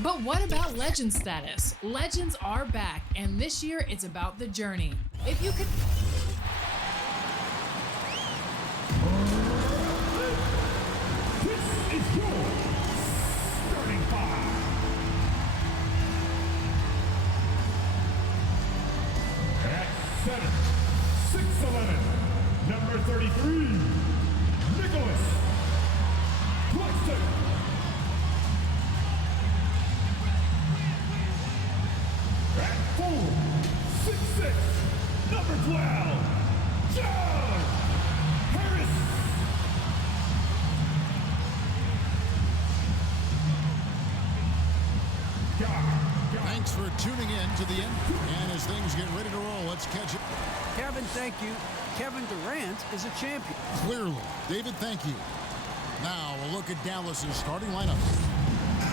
But what about legend status? Legends are back, and this year it's about the journey. If you could... This is your starting five. At 7'6'11", number 33, Nicholas Claxton. At 4'6'6", number 12, John Harris. Thanks for tuning in to the end. And as things get ready to roll, let's catch it. Kevin, thank you. Kevin Durant is a champion. Clearly. David, thank you. Now we'll look at Dallas's starting lineup.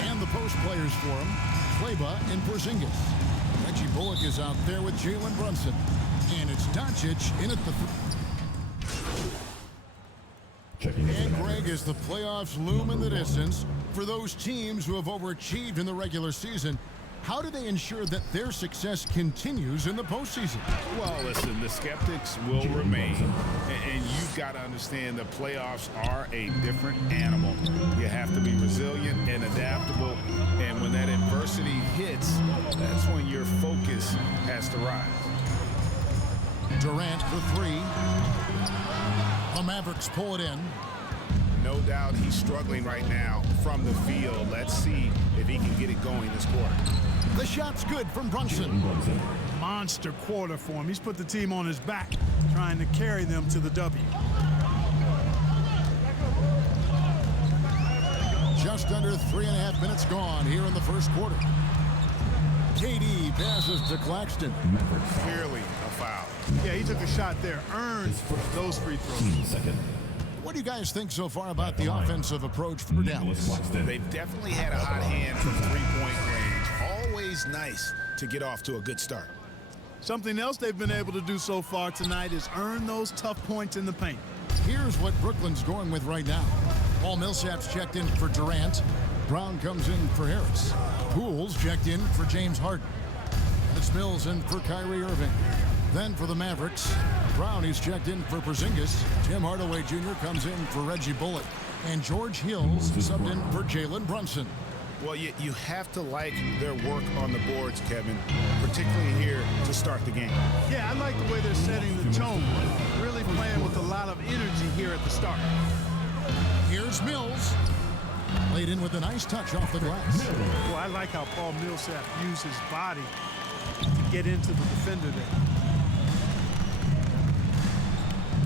And the post players for him, Kleber and Porzingis. Reggie Bullock is out there with Jalen Brunson. And it's Doncic in at the... And Greg, as the playoffs loom in the distance, for those teams who have overachieved in the regular season, how do they ensure that their success continues in the postseason? Well, listen, the skeptics will remain. And you've got to understand the playoffs are a different animal. You have to be resilient and adaptable. And when that adversity hits, that's when your focus has to rise. Durant for three. The Mavericks pull it in. No doubt he's struggling right now from the field. Let's see if he can get it going this quarter. The shot's good from Brunson. Monster quarter for him. He's put the team on his back, trying to carry them to the W. Just under 3.5 minutes gone here in the first quarter. KD passes to Claxton. Clearly a foul. Yeah, he took a shot there, earned those free throws. What do you guys think so far about the offensive approach for Dallas? They've definitely had a hot hand from three-point range. Always nice to get off to a good start. Something else they've been able to do so far tonight is earn those tough points in the paint. Here's what Brooklyn's going with right now. Paul Millsap's checked in for Durant. Brown comes in for Harris. Poole's checked in for James Harden. It's Mills in for Kyrie Irving. Then for the Mavericks, Brownie's checked in for Porzingis. Tim Hardaway Jr. comes in for Reggie Bullock. And George Hill's subbed in for Jalen Brunson. Well, you have to like their work on the boards, Kevin, particularly here to start the game. Yeah, I like the way they're setting the tone. Really playing with a lot of energy here at the start. Here's Mills. Laid in with a nice touch off the glass. Well, I like how Paul Millsap used his body to get into the defender there.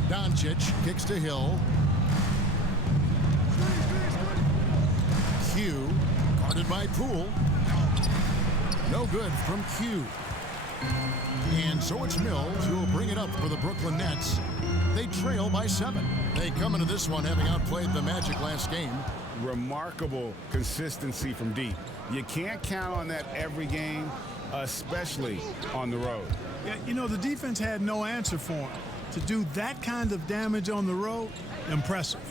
Doncic kicks to Hill. Q guarded by Poole. No good from Q. And so it's Mills who will bring it up for the Brooklyn Nets. They trail by 7. They come into this one having outplayed the Magic last game. Remarkable consistency from deep. You can't count on that every game, especially on the road. Yeah, you know, the defense had no answer for him. To do that kind of damage on the road, impressive.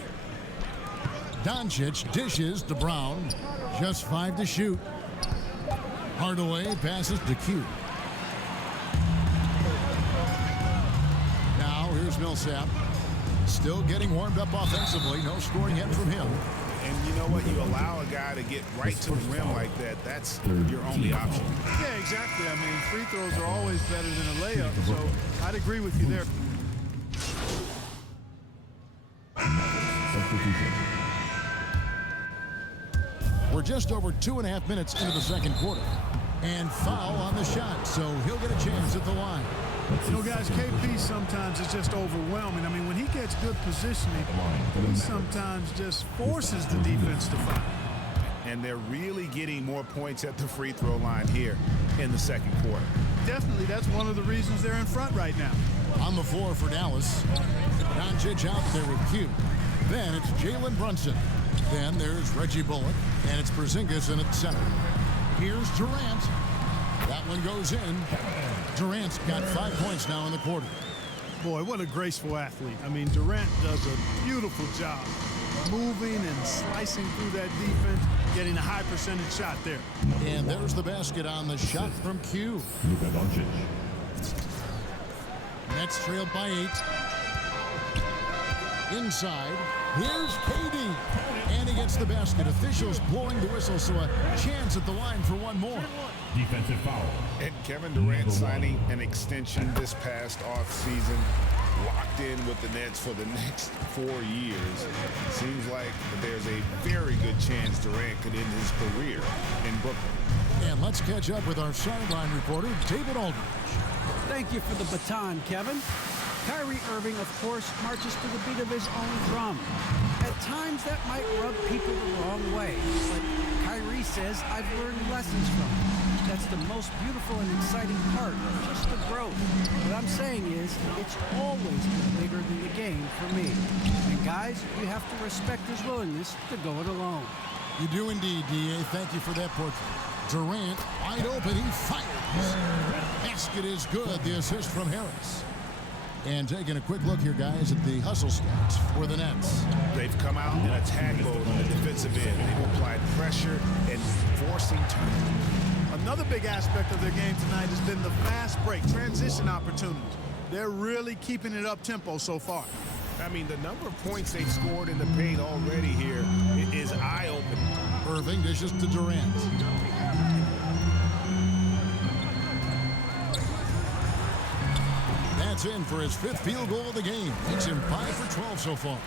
Doncic dishes to Brown. Just 5 to shoot. Hardaway passes to Q. Now here's Millsap. Still getting warmed up offensively. No scoring yet from him. And you know what? You allow a guy to get right to the rim like that. That's your only option. Yeah, exactly. I mean, free throws are always better than a layup, so I'd agree with you there. We're just over 2.5 minutes into the second quarter. And foul on the shot, so he'll get a chance at the line. You know, guys, KP sometimes is just overwhelming. I mean, when he gets good positioning, he sometimes just forces the defense to foul. And they're really getting more points at the free throw line here in the second quarter. Definitely, that's one of the reasons they're in front right now. On the floor for Dallas. Doncic out there with Q. Then it's Jalen Brunson. Then there's Reggie Bullock, and it's Porzingis in at center. Here's Durant. That one goes in. Durant's got 5 points now in the quarter. Boy, what a graceful athlete. I mean, Durant does a beautiful job moving and slicing through that defense, getting a high percentage shot there. And there's the basket on the shot from Q. Nets trailed by 8. Inside, here's KD. And he gets the basket. Officials blowing the whistle, so a chance at the line for one more. Defensive foul. And Kevin Durant signing an extension this past offseason, locked in with the Nets for the next 4 years. Seems like there's a very good chance Durant could end his career in Brooklyn. And let's catch up with our sideline reporter, David Aldridge. Thank you for the baton, Kevin. Kyrie Irving, of course, marches to the beat of his own drum. At times, that might rub people the wrong way. But Kyrie says, I've learned lessons from it. That's the most beautiful and exciting part, just the growth. What I'm saying is, it's always been bigger than the game for me. And guys, you have to respect his willingness to go it alone. You do indeed, D.A. Thank you for that portrait. Durant, wide open, he fires. Basket is good, the assist from Harris. And taking a quick look here, guys, at the hustle stats for the Nets. They've come out in attack mode on the defensive end. They've applied pressure and forcing turnovers. Another big aspect of their game tonight has been the fast break, transition opportunities. They're really keeping it up tempo so far. I mean, the number of points they've scored in the paint already here is eye-opening. Irving dishes to Durant. That's in for his 5th field goal of the game. Makes him 5 for 12 so far.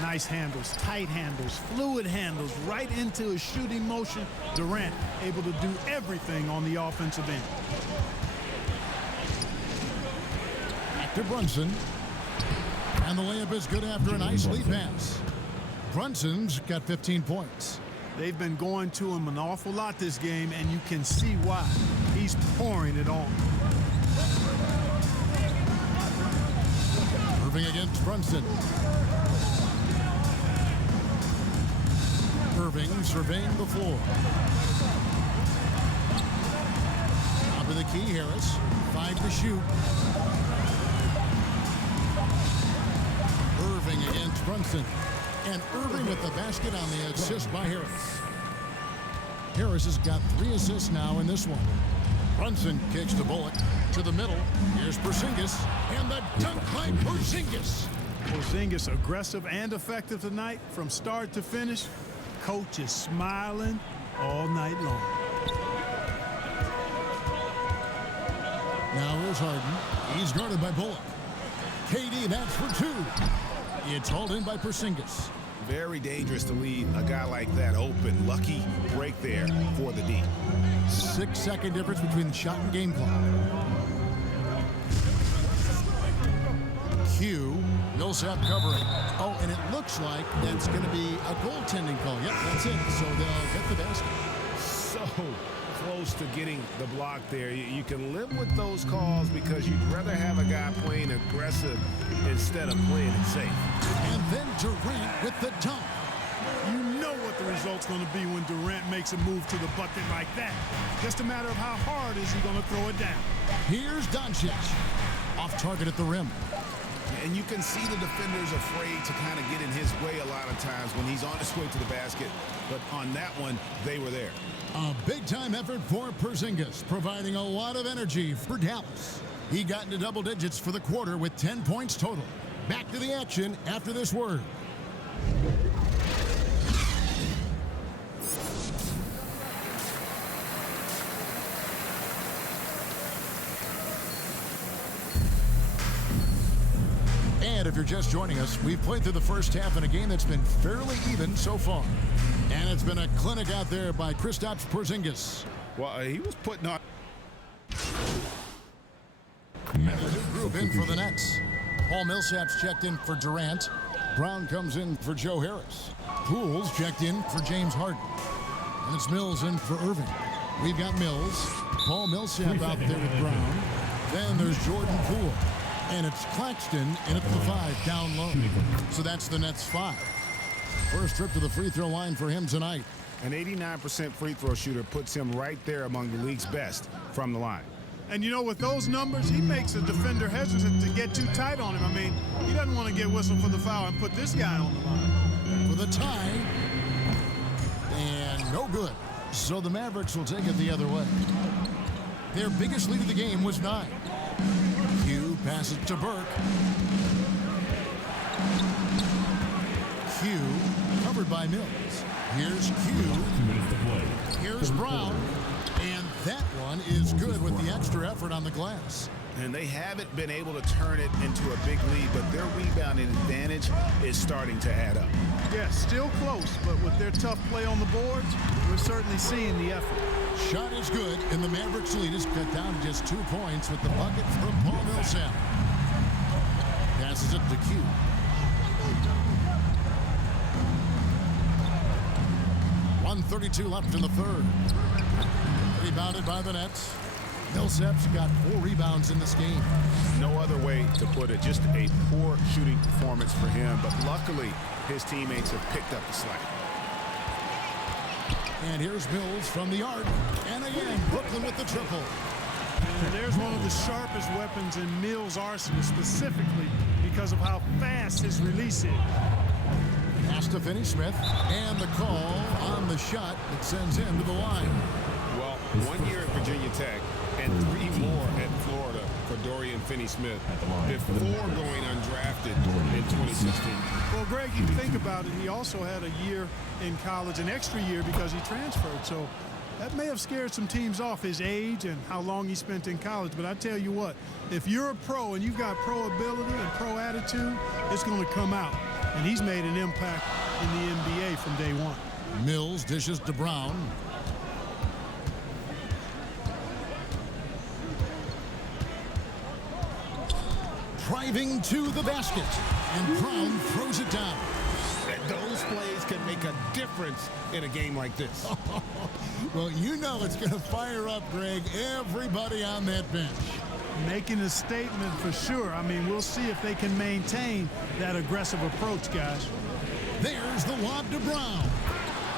Nice handles, tight handles, fluid handles, right into his shooting motion. Durant able to do everything on the offensive end. Back to Brunson. And the layup is good after a nice lead pass. Brunson's got 15 points. They've been going to him an awful lot this game, and you can see why. He's pouring it on. Irving against Brunson. Irving surveying the floor. Top of the key, Harris. 5 to shoot. Irving against Brunson. And Irving with the basket on the assist by Harris. Harris has got 3 assists now in this one. Brunson kicks to Bullock to the middle. Here's Porzingis, and the dunk by Porzingis. Porzingis aggressive and effective tonight from start to finish. Coach is smiling all night long. Now here's Harden. He's guarded by Bullock. KD, that's for 2. It's hauled in by Porzingis. Very dangerous to leave a guy like that open. Lucky break there for the D. 6-second difference between the shot and game clock. Q, Millsap covering. Oh, and it looks like that's going to be a goaltending call. Yep, that's it. So they'll get the basket. So close to getting the block there. You can live with those calls because you'd rather have a guy playing aggressive instead of playing it safe. And then Durant with the dunk. You know what the result's going to be when Durant makes a move to the bucket like that. Just a matter of how hard is he going to throw it down. Here's Doncic. Off target at the rim. And you can see the defenders afraid to kind of get in his way a lot of times when he's on his way to the basket. But on that one, they were there. A big-time effort for Porzingis, providing a lot of energy for Dallas. He got into double digits for the quarter with 10 points total. Back to the action after this word. And if you're just joining us, we've played through the first half in a game that's been fairly even so far. And it's been a clinic out there by Kristaps Porzingis. Well, he was putting on. Group in for the Nets. Paul Millsap's checked in for Durant. Brown comes in for Joe Harris. Poole's checked in for James Harden. And it's Mills in for Irving. We've got Mills. Paul Millsap out there with Brown. Then there's Jordan Poole. And it's Claxton in at the 5 down low. So that's the Nets 5. First trip to the free throw line for him tonight. An 89% free throw shooter puts him right there among the league's best from the line. And you know, with those numbers, he makes a defender hesitant to get too tight on him. I mean, he doesn't want to get whistled for the foul and put this guy on the line. for the tie. And no good. So the Mavericks will take it the other way. Their biggest lead of the game was 9. Q passes to Burke. Q covered by Mills. Here's Q. Here's Brown. And that one is good with the extra effort on the glass. And they haven't been able to turn it into a big lead, but their rebounding advantage is starting to add up. Yeah, still close, but with their tough play on the boards, we're certainly seeing the effort. Shot is good, and the Mavericks lead is cut down to just 2 points with the bucket from Paul Millsap. Passes it to Q. .132 left in the third. Rebounded by the Nets. Millsap's got 4 rebounds in this game. No other way to put it. Just a poor shooting performance for him, but luckily his teammates have picked up the slack. And here's Mills from the arc. And again, Brooklyn with the triple. And there's one of the sharpest weapons in Mills' arsenal, specifically because of how fast his release is. Pass to Finney-Smith. And the call on the shot that sends him to the line. Well, 1 year at Virginia Tech and 3 more at Florida for Dorian Finney-Smith before going undrafted in 2016. Well, Greg, you think about it, he also had a year in college, an extra year because he transferred. So that may have scared some teams off, his age and how long he spent in college. But I tell you what, if you're a pro and you've got pro ability and pro attitude, it's going to come out. And he's made an impact in the NBA from day one. Mills dishes to Brown. Driving to the basket, and Brown throws it down. Those plays can make a difference in a game like this. Well, you know it's going to fire up, Greg, everybody on that bench. Making a statement for sure. I mean, we'll see if they can maintain that aggressive approach, guys. There's the lob to Brown.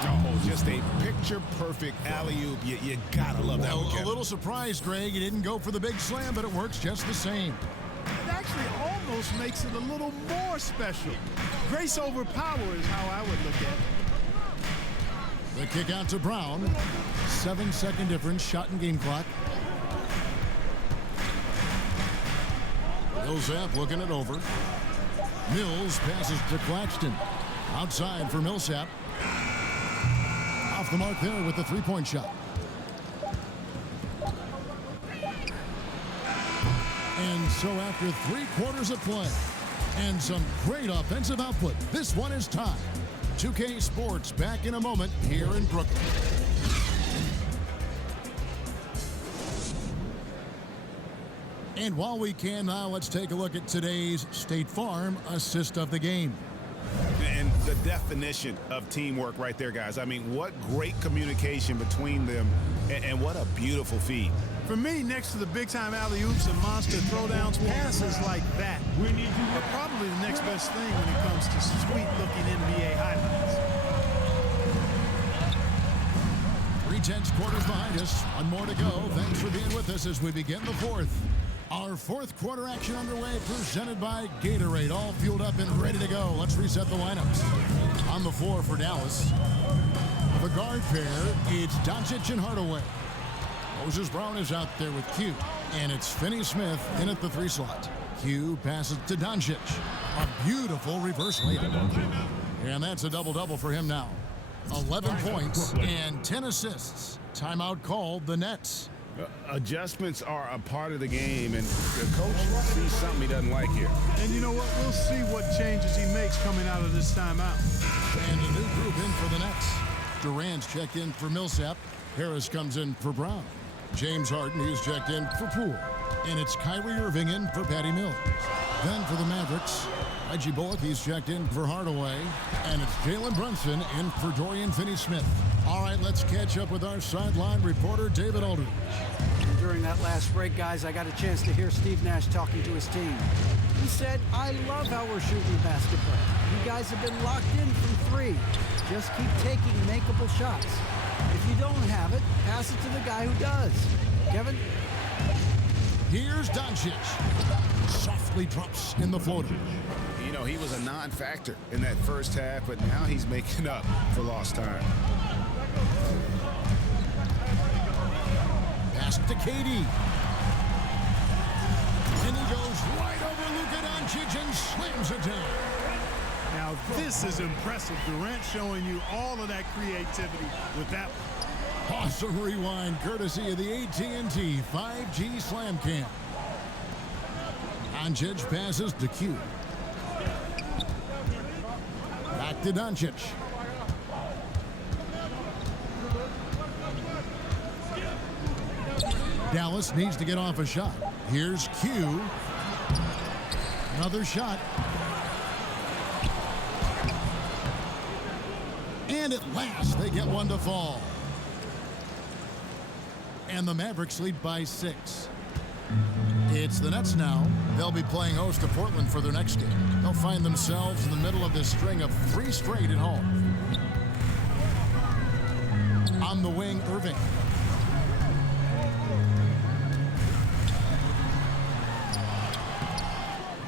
Oh, just a picture-perfect alley-oop. You gotta love that one, Kevin. A little surprised, Greg. He didn't go for the big slam, but it works just the same. It actually almost makes it a little more special. Grace over power is how I would look at it. The kick out to Brown. 7-second difference, shot and game clock. Millsap looking it over. Mills passes to Claxton. Outside for Millsap. Off the mark there with the three-point shot. And so after 3 quarters of play and some great offensive output, this one is tied. 2K Sports back in a moment here in Brooklyn. And while we can now, let's take a look at today's State Farm assist of the game. And the definition of teamwork right there, guys. I mean, what great communication between them, and what a beautiful feed. For me, next to the big-time alley-oops and monster throwdowns, passes like that are probably the next best thing when it comes to sweet-looking NBA highlights. 3/10 quarters behind us. 1 more to go. Thanks for being with us as we begin the fourth. Our fourth quarter action underway, presented by Gatorade. All fueled up and ready to go. Let's reset the lineups. On the floor for Dallas, the guard pair, it's Doncic and Hardaway. Moses Brown is out there with Q, and it's Finney-Smith in at the 3 slot. Q passes to Doncic. A beautiful reverse layup. And that's a double-double for him now. 11 points and 10 assists. Timeout called the Nets. Adjustments are a part of the game, and the coach sees something he doesn't like here. And you know what? We'll see what changes he makes coming out of this timeout. And a new group in for the Nets. Durant's checked in for Millsap. Harris comes in for Brown. James Harden, he's checked in for Poole. And it's Kyrie Irving in for Patty Mills. Then for the Mavericks, Reggie Bullock, he's checked in for Hardaway. And it's Jalen Brunson in for Dorian Finney-Smith. All right, let's catch up with our sideline reporter, David Aldridge. During that last break, guys, I got a chance to hear Steve Nash talking to his team. He said, I love how we're shooting the basketball. You guys have been locked in from 3. Just keep taking makeable shots. If you don't have it, pass it to the guy who does. Kevin? Here's Doncic. Softly drops in the floater. You know, he was a non-factor in that first half, but now he's making up for lost time. Pass to KD. And he goes right over Luka Doncic and slams it down. Now this is impressive. Durant showing you all of that creativity with that one. Awesome rewind courtesy of the AT&T 5G Slam Cam. Doncic passes to Q. Back to Doncic. Dallas needs to get off a shot. Here's Q. Another shot. And at last, they get one to fall. And the Mavericks lead by 6. It's the Nets now. They'll be playing host to Portland for their next game. They'll find themselves in the middle of this string of 3 straight at home. On the wing, Irving.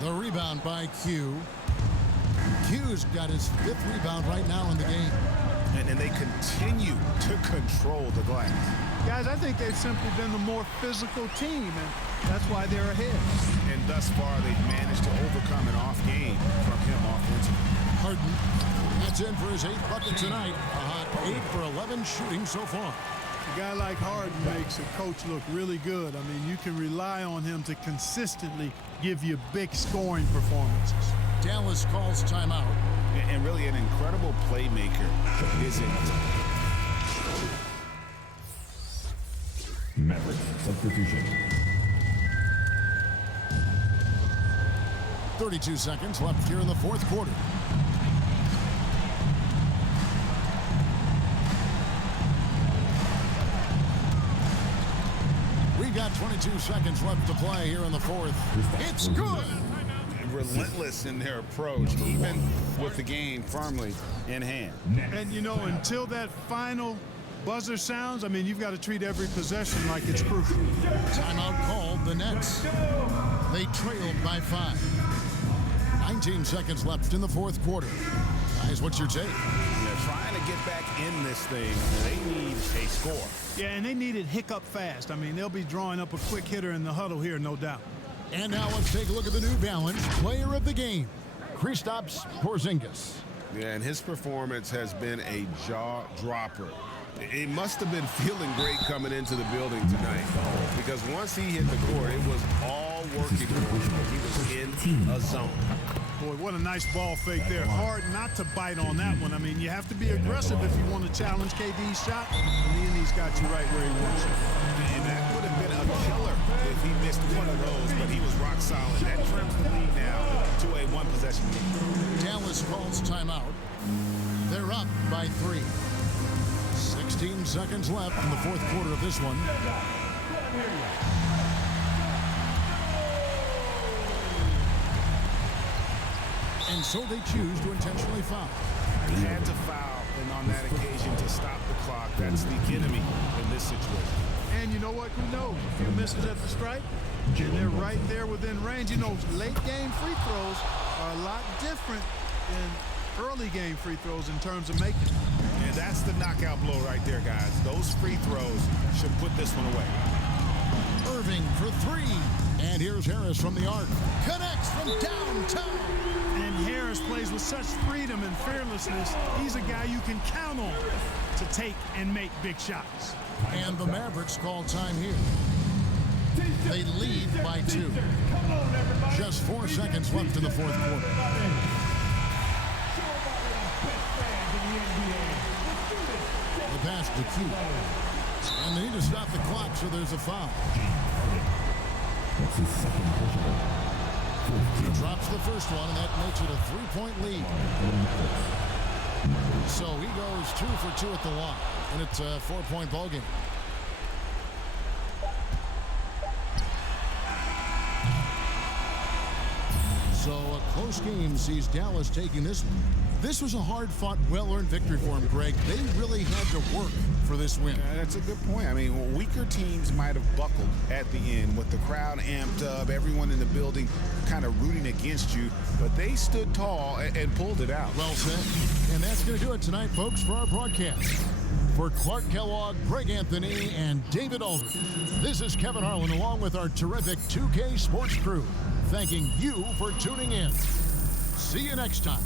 The rebound by Q. Q's got his 5th rebound right now in the game. And they continue to control the glass. Guys, I think they've simply been the more physical team, and that's why they're ahead. And thus far, they've managed to overcome an off game from him offensively. Harden, that's in for his 8th bucket tonight. A hot 8 for 11 shooting so far. A guy like Harden makes a coach look really good. I mean, you can rely on him to consistently give you big scoring performances. Dallas calls timeout. And really an incredible playmaker, isn't it? Mavericks substitution. 32 seconds left here in the 4th quarter. We got 22 seconds left to play here in the 4th. It's good. Relentless in their approach, even with the game firmly in hand. And, you know, until that final buzzer sounds, I mean, you've got to treat every possession like it's crucial. Timeout called the Nets. They trailed by 5. 19 seconds left in the 4th quarter. Guys, what's your take? They're trying to get back in this thing. They need a score. Yeah, and they need it hiccup fast. I mean, they'll be drawing up a quick hitter in the huddle here, no doubt. And now let's take a look at the New Balance player of the game, Kristaps Porzingis. Yeah, and his performance has been a jaw dropper. He must have been feeling great coming into the building tonight, because once he hit the court, it was all working for him. He was in a zone. Boy, what a nice ball fake there. Hard not to bite on that one. I mean, you have to be aggressive if you want to challenge KD's shot, and he's got you right where he wants you. And that would have been a killer if he missed one of those, but he was rock solid. That trims the lead now to a 1-possession game. Dallas calls timeout. They're up by 3. 16 seconds left in the 4th quarter of this one. And so they choose to intentionally foul. He had to foul, and on that occasion to stop the clock. That's the enemy in this situation. And you know what? Who knows? A few misses at the stripe, and they're right there within range. You know, late game free throws are a lot different than early game free throws in terms of making. And that's the knockout blow right there, guys. Those free throws should put this one away. Irving for 3. And here's Harris from the arc. Connects from downtown. And Harris plays with such freedom and fearlessness. He's a guy you can count on to take and make big shots. And the Mavericks call time here. They lead by 2. Just 4 seconds left in the 4th quarter. The pass to Q. And they need to stop the clock, so there's a foul. That's his second personal. He drops the first one, and that makes it a 3-point lead. So he goes 2 for 2 at the line, and it's a 4-point ball game. So a close game sees Dallas taking this one. This was a hard-fought, well-earned victory for him, Greg. They really had to work for this win. That's a good point. I mean, weaker teams might have buckled at the end with the crowd amped up, everyone in the building kind of rooting against you, but they stood tall and pulled it out. Well said. And that's going to do it tonight, folks, for our broadcast. For Clark Kellogg, Greg Anthony, and David Aldridge, this is Kevin Harlan along with our terrific 2K Sports crew, thanking you for tuning in. See you next time.